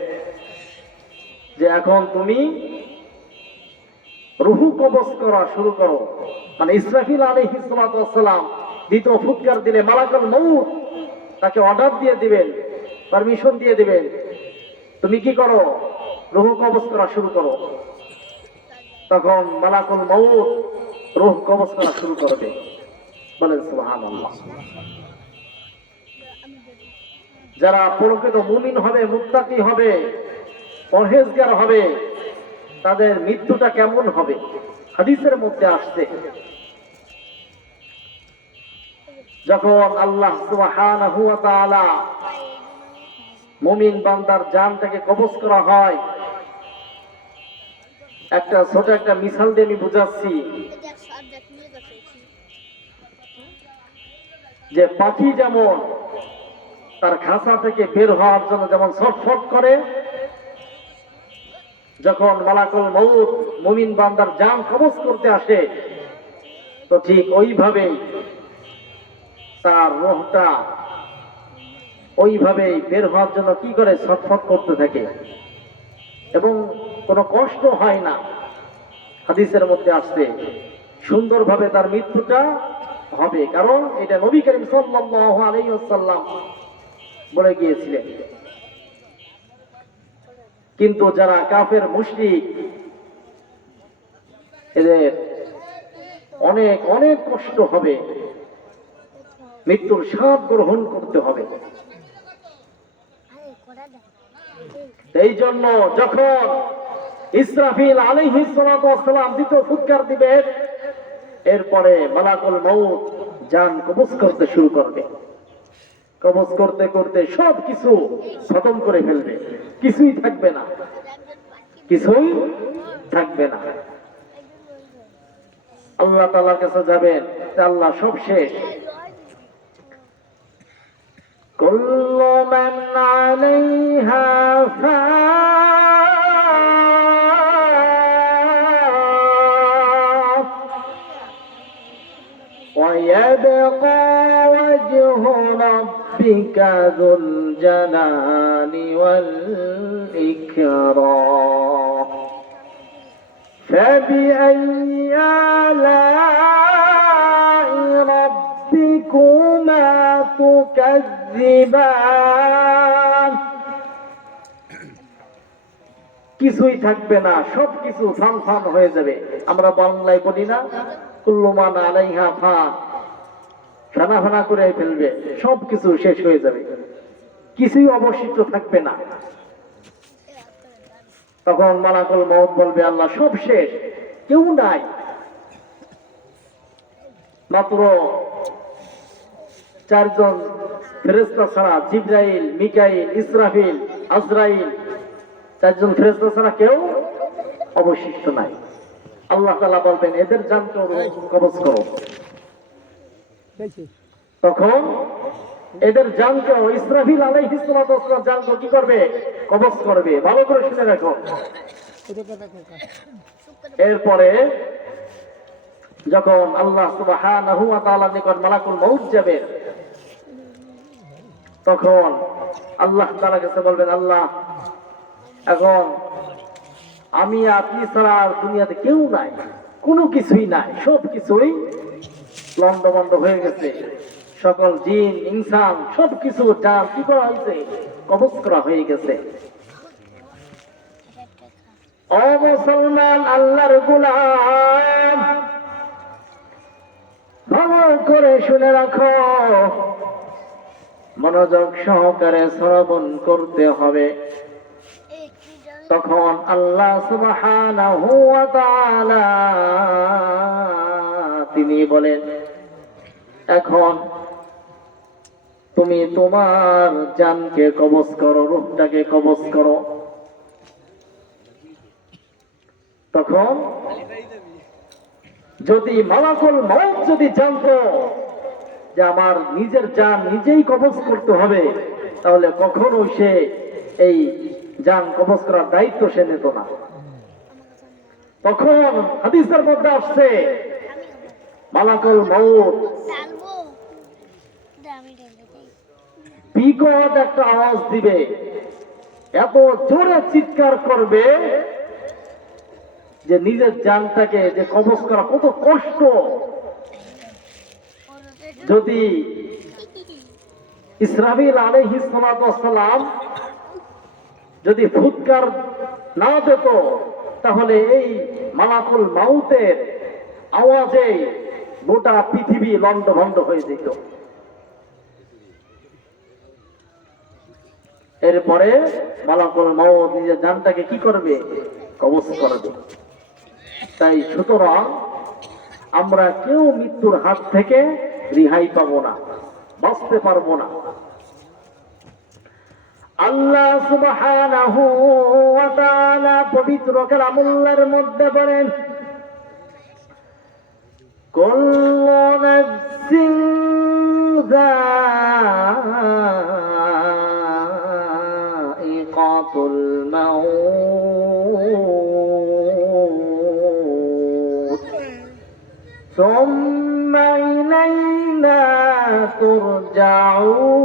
যে এখন তুমি রূহ কবজ করা শুরু করো। মানে ইসরাফিল আলাইহিস সালাতু ওয়াস সালাম দ্বিতীয় ফুৎকার দিলে মালাকুল মউত তাকে অর্ডার দিয়ে দিবেন, পারমিশন দিয়ে দিবেন, তুমি কি করো? রূহ কবজ করা শুরু করো। তখন মালাকুল মউত রূহ কবজ করা শুরু করবে। বলেন সুবহানাল্লাহ। যারা প্রকৃত মুমিন হবে, মুত্তাকি হবে, পরহেজগার হবে, তাদের মৃত্যুটা কেমন হবে? হাদিসের মধ্যে আসছে, যখন আল্লাহ সুবহানাহু ওয়া তাআলা মুমিন বান্দার জানটাকে কবজ করা হয়, একটা ছোট একটা মিসাল দিয়ে আমি বুঝাচ্ছি, যে পাখি যেমন তার খাঁচা থেকে বের হওয়ার জন্য যেমন ছটফট করে, যখন মালাকুল মউত মুমিন বান্দার জান কবজ করতে আসে, তো ঠিক ওইভাবেই তার রূহটা ওইভাবেই বের হওয়ার জন্য কি করে, ছটফট করতে থাকে এবং কোনো কষ্ট হয় না। হাদিসের মধ্যে আসছে সুন্দরভাবে তার মৃত্যুটা হবে, কারণ এটা নবী করিম সাল্লাল্লাহু আলাইহি ওয়াসাল্লাম বলে গিয়েছিলেন। কিন্তু যারা কাফের মুশরিক, এদের অনেক অনেক কষ্ট হবে, মৃত্যুর স্বাদ গ্রহণ করতে হবে। এই জন্য যখন ইসরাফিল আলাইহিস সালাতু ওয়াস সালাম দ্বিতীয় ফুৎকার দিবে, এরপরে মালাকুল মউত জান কবজ করতে শুরু করবে। কবজ করতে করতে সব কিছু খতম করে ফেলবে, কিছুই থাকবে না, কিছুই থাকবে না। আল্লাহ তাআলার কাছে যাবেন, আল্লাহ সব শেষ। কুল্লু মান আলাইহা ফান ওয়া ইয়াবকা ওয়াজহু রাব্বিকা যুল জালালি ওয়াল ইকরাম فبأي آلاء ربكما تكذبان কিছুই থাকবে না, সব কিছু ফান হয়ে যাবে। আমরা বাংলায় বলি না, কুল্লু মান আলাইহা ফান, ফানা করে ফেলবে, সব কিছু শেষ হয়ে যাবে, কিছুই অবশিষ্ট থাকবে না। তখন মালাকুল মউত বলবে, আল্লাহ সব শেষ, কেউ নাই, মাত্র চারজন ফেরেশতা ছাড়া, জিবরাইল, মিকাইল, ইসরাফিল, আজরাইল, চারজন ফেরেশতা ছাড়া কেউ অবশিষ্ট নাই। আল্লাহ তাআলা বলবেন, এদের জানকে কবজ করো। তখন এদের জানকে ইসরাফিল আলাইহিস সালাতু ওয়াস সালাম জানকে কি করবে, কবজ করবে। ভালো করে শুনে রাখো। এরপরে যখন আল্লাহ সুবহানাহু ওয়া তাআলার নিকট মালাকুল মউত যাবে, তখন আল্লাহ তাআলার কাছে বলবেন, আল্লাহ এখন আমি আপনি ছাড়া আর দুনিয়াতে কেউ নাই, কোনো কিছুই নাই, সব কিছুই লন্ডভন্ড হয়ে গেছে, সকল জিন ইনসান সব কিছু জান কি করা হয়েছে, কবজ করা হয়ে গেছে। ও মুসলমান, আল্লাহর গোলাম, ভালো করে শুনে রাখো, মনোযোগ সহকারে শ্রবণ করতে হবে। তখন আল্লাহ সুবহানাহু ওয়া তাআলা তিনি বলেন, এখন তুমি তোমার জানকে কবজ করো, রূহটাকে কবজ করো। তখন যদি মালাকুল মউত যদি জানতো যে আমার নিজের জান নিজেই কবজ করতে হবে, তাহলে কখনো সে এই জান কবজ করার দায়িত্ব সে নিত না। তখন হাদিসের মধ্যে আসছে, মালাকুল মউত বিকট একটা আওয়াজ দিবে, এত জোরে চিৎকার করবে যে নিজের জানটাকে যে কবজ করা কত কষ্ট। যদি ইসরাফিল আলাইহিস সালাতু ওয়াস সালাম যদি ফুৎকার না দিত, তাহলে এই মালাকুল মাউতের আওয়াজে গোটা পৃথিবী লণ্ডভণ্ড হয়ে যেত। এরপরে মালাকুল মাউত নিজের জানটাকে কি করবে? কবজ করবে। তাই সুতরাং আমরা কেউ মৃত্যুর হাত থেকে রেহাই পাবো না, বাঁচতে পারবো না। আল্লাহ সুবহানাহু ওয়া তাআলা পবিত্র কালামুল্লাহর মধ্যে বলেন, কুল্লু নাফসিন যায়িকাতুল মাউত সুম্মা ইলাইনা তুরজাউন।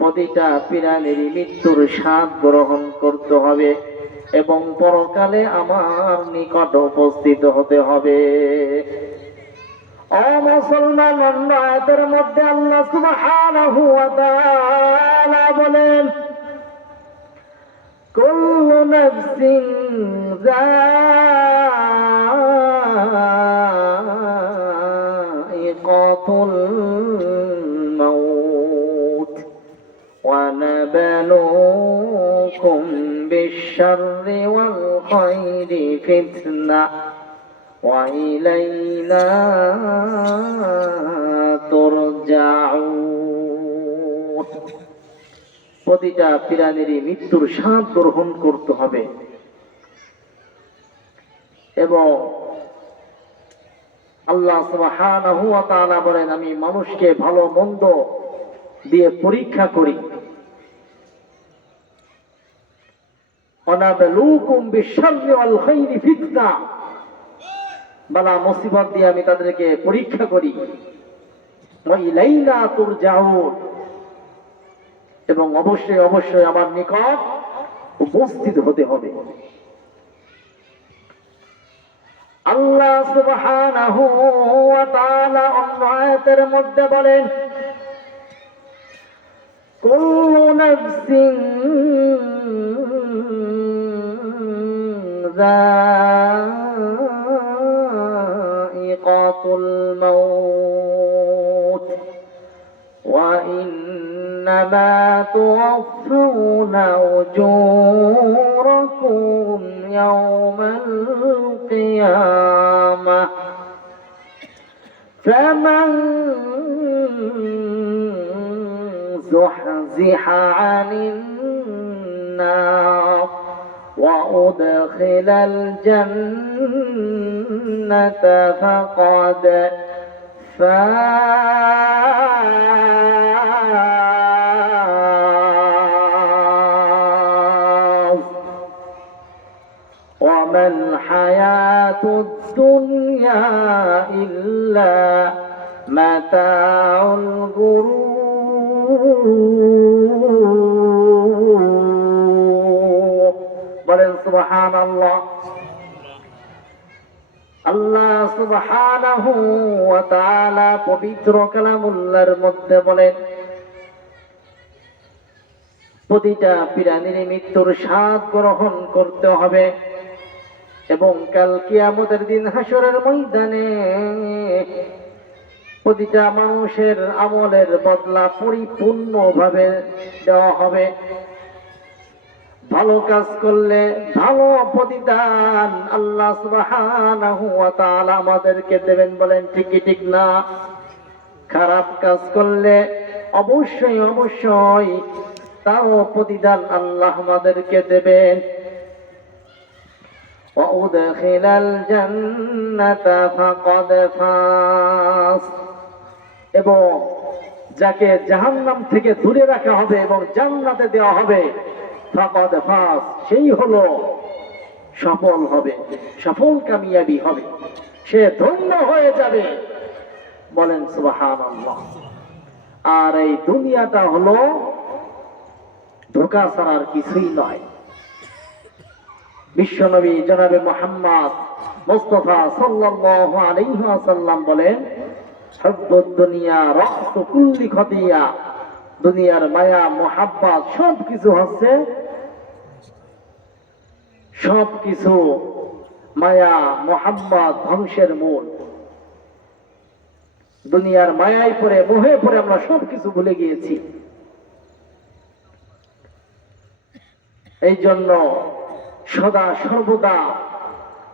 প্রতিটা প্রাণীরই মৃত্যুর স্বাদ গ্রহণ করতে হবে এবং পরকালে আমার নিকট উপস্থিত হতে হবে। ও মুসলমান, আয়াতের মধ্যে আল্লাহ সুবহানাহু ওয়া তাআলা বলেন, কুল্লু নাফসিন যায়িকাতুল মাউত ওয়া নাবলুকুম বিশ-শাররি ওয়াল খায়রি ফিতনাহ ওয়া ইলাইনা তুরজাউন। প্রতিটা প্রাণীরই মৃত্যুর স্বাদ গ্রহণ করতে হবে এবং আল্লাহ সুবহানাহু ওয়া তাআলা বলেন, আমি মানুষকে ভালো মন্দ দিয়ে পরীক্ষা করি। ওয়ানাবলুকুম বিশ-শাররি ওয়াল খায়রি ফিতনাহ, বালা মুসিবত দিয়ে আমি তাদেরকে পরীক্ষা করি। ওয়া ইলাইনা তুরজাউন, এবং অবশ্যই অবশ্যই আমার নিকট উপস্থিত হতে হবে। আল্লাহ সুবহানাহু ওয়া তাআলা অন্য আয়াতের মধ্যে বলেন, কুল্লু নাফসিন যায়িকাতুল মাউত ওয়া ইন্নামা তুওয়াফাউনা উজুরাকুম ইয়াওমাল কিয়ামাহ ফামান zuhziha 'anil nar wa udkhilal jannata faqad فاز وما الحياة الدنيا إلا متاع الغرور। বলেন সুবহানাল্লাহ। আল্লাহ সুবহানাহু ওয়া তাআলা পবিত্র কালামুল্লাহর মধ্যে বলেন, প্রতিটা প্রাণীর মৃত্যুর স্বাদ গ্রহণ করতে হবে এবং কাল কিয়ামতের দিন হাসরের ময়দানে প্রতিটা মানুষের আমলের বদলা পরিপূর্ণভাবে দেওয়া হবে। ভালো কাজ করলে ভালো প্রতিদান আল্লাহ সুবহানাহু ওয়া তাআলা আমাদেরকে দেবেন। বলেন ঠিক কি ঠিক না? খারাপ কাজ করলে অবশ্যই অবশ্যই তারও প্রতিদান আল্লাহ আমাদেরকে দেবেন। ওয়া উদখিলাল জান্নাতা ফাকাদ ফাস, এবং যাকে জাহান্নাম থেকে দূরে রাখা হবে এবং জান্নাতে দেওয়া হবে, ফাকাদ ফাস, সেই হলো সফল হবে, সফল কামিয়াবি হবে, সে ধন্য হয়ে যাবে। বলেন সুবহানাল্লাহ। আর এই দুনিয়াটা হলো ধোঁকা ছাড়ার কিছুই নয়। বিশ্বনবী জনাবে মুহাম্মদ মুস্তাফা সাল্লাল্লাহু আলাইহি ওয়াসাল্লাম বলেন, হুব্বুদ দুনিয়া রাসু কুল্লি খাতিয়া দুনিয়ার মায়া মোহাব্বত সবকিছু হচ্ছে, সবকিছু মায়া মোহাব্বত ধ্বংসের মূল। দুনিয়ার মায়ায় পড়ে মোহে পড়ে আমরা সবকিছু ভুলে গিয়েছি। এই জন্য সদা সর্বদা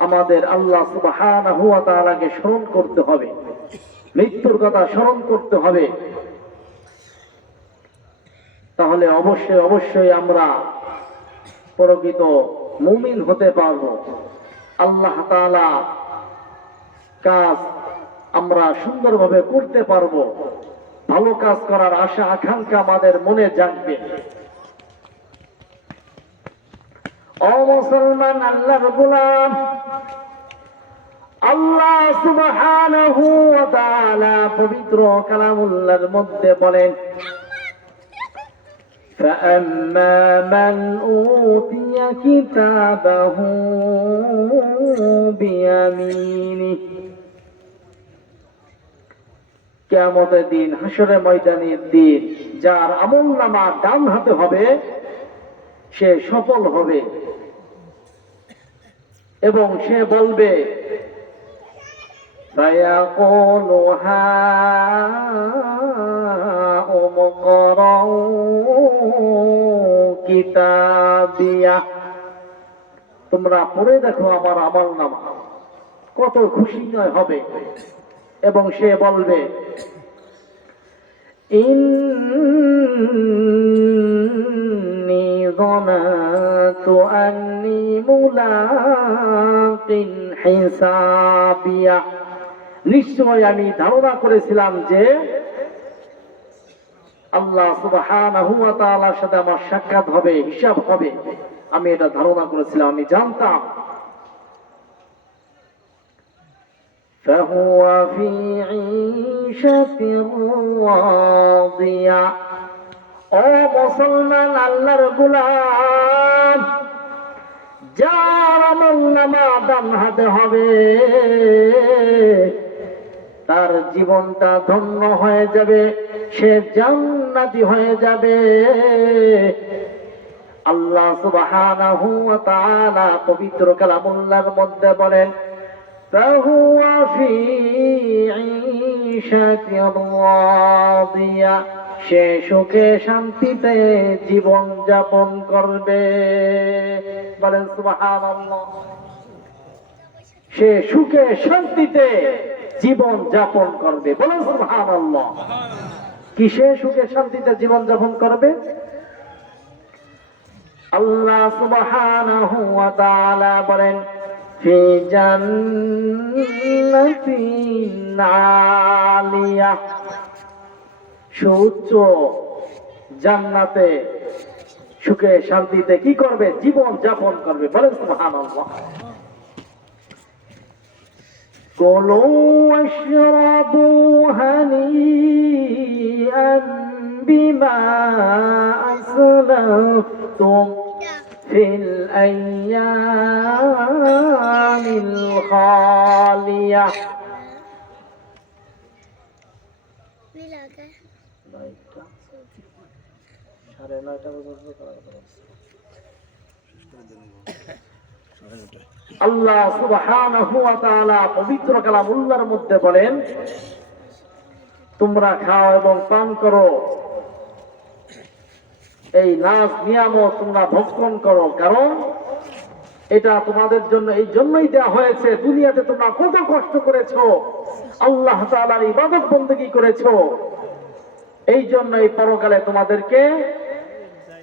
আমাদের আল্লাহ সুবহানাহু ওয়া তাআলাকে স্মরণ করতে হবে, মৃত্যুর কথা স্মরণ করতে হবে। তাহলে অবশ্যই অবশ্যই আমরা প্রকৃত মুমিন হতে পারবো। আল্লাহ তাআলা কাজ আমরা সুন্দরভাবে করতে পারবো। ভালো কাজ করার আশা আকাঙ্ক্ষা আমাদের মনে জাগবে। ও মুসলমান, আল্লাহর গোলাম, আল্লাহ সুবহানাহু ওয়া তাআলা পবিত্র কালামুল্লাহর মধ্যে বলেন, فَأَمَّا مَنْ أُوتِيَ كِتَابَهُ بِيَمِينِهِ কিয়ামতের দিন, হাসরের ময়দানের দিন, যার আমলনামা ডান হাতে হবে সে সফল হবে এবং সে বলবে, فَيَقُولُ هَاؤُمُ اقْرَءُوا كِتَابِيَهْ, তোমরা পড়ে দেখো আমার আমলনামা। কত খুশি নয় হবে। এবং সে বলবে, ইন্নী যানাতু আন্নী মুলাকিন হিসাবিয়া, নিশ্চয় আমি ধারণা করেছিলাম যে আল্লাহ সুবহানাহু ওয়া তাআলার সাথে আমার সাক্ষাৎ হবে, হিসাব হবে। আমি এটা ধারণা করেছিলাম, আমি জানতাম। فهو في عيشة راضية। ও মুসলমান, আল্লাহর গোলাম, যার আমলনামা ডান হাতে হবে তার জীবনটা ধন্য হয়ে যাবে, সে জান্নাতি হয়ে যাবে। আল্লাহ সুবহানাহু ওয়া তাআলা পবিত্র কালামুল্লাহর মধ্যে বলেন, فهو في عيشة راضية, সে সুখে শান্তিতে জীবন যাপন করবে। বলেন সুবহানাল্লাহ। সে সুখে শান্তিতে জীবন যাপন করবে। বলেন সুবহানাল্লাহ। কিসে সুখে শান্তিতে জীবন যাপন করবে? আল্লাহ সুবহানাহু ওয়া তাআলা বলেন, ফি জান্নাতিন আলিয়া, সুউচ্চ জান্নাতে সুখে শান্তিতে কি করবে? জীবন যাপন করবে। বলেন সুবহানাল্লাহ। কুলু ওয়াশরাবু হানিআন বিমা আসলাফতুম ফিল আইয়ামিল খালিয়া। আল্লাহ সুবহানাহু ওয়া তাআলা পবিত্র কালামুল্লাহর মধ্যে বলেন, তোমরা খাও এবং পান করো, এই নাজ নিয়ামত তোমরা ভক্ষণ করো, কারণ এটা তোমাদের জন্য এই জন্যই দেওয়া হয়েছে। দুনিয়াতে তোমরা কত কষ্ট করেছো, আল্লাহ তাআলার ইবাদত বন্দেগী করেছো, এই জন্য এই পরকালে তোমাদেরকে